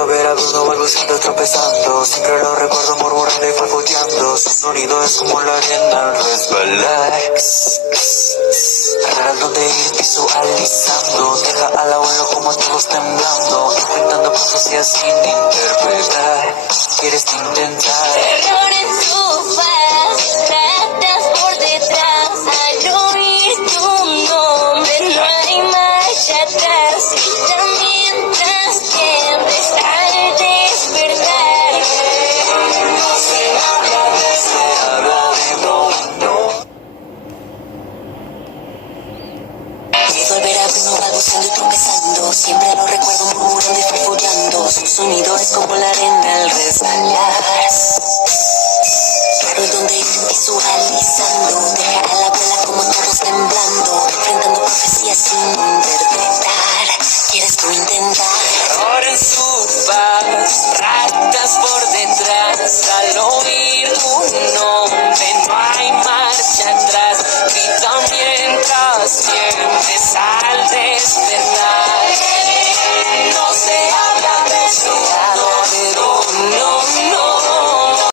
Puedo ver a Bruno balbuceando, tropezando. Siempre lo recuerdo murmurando y farfullando. Su sonido es como la arena al resbalar. Rara donde ir visualizando. Deja al abuelo como todos temblando. Enfrentando profecías sin interpretar. Quieres intentar. Terror en tu faz, ratas por detrás. Al oír tu nombre no hay marcha atrás. Grita mientras tiemblas al despertar. No se habla de se habla de no. Puedo ver a Bruno balbuceando y tropezando. Siempre lo recuerdo murmurando y farfullando. Su sonido es como la arena al resbalar. Claro donde ir visualizando. Deja a la abuela como todos temblando. Enfrentando profecías sin interpretar. ¿Quieres tú intentar? Terror en su faz, ratas por detrás. Al oír tu nombre no hay marcha atrás. Grita mientras tiemblas al despertar.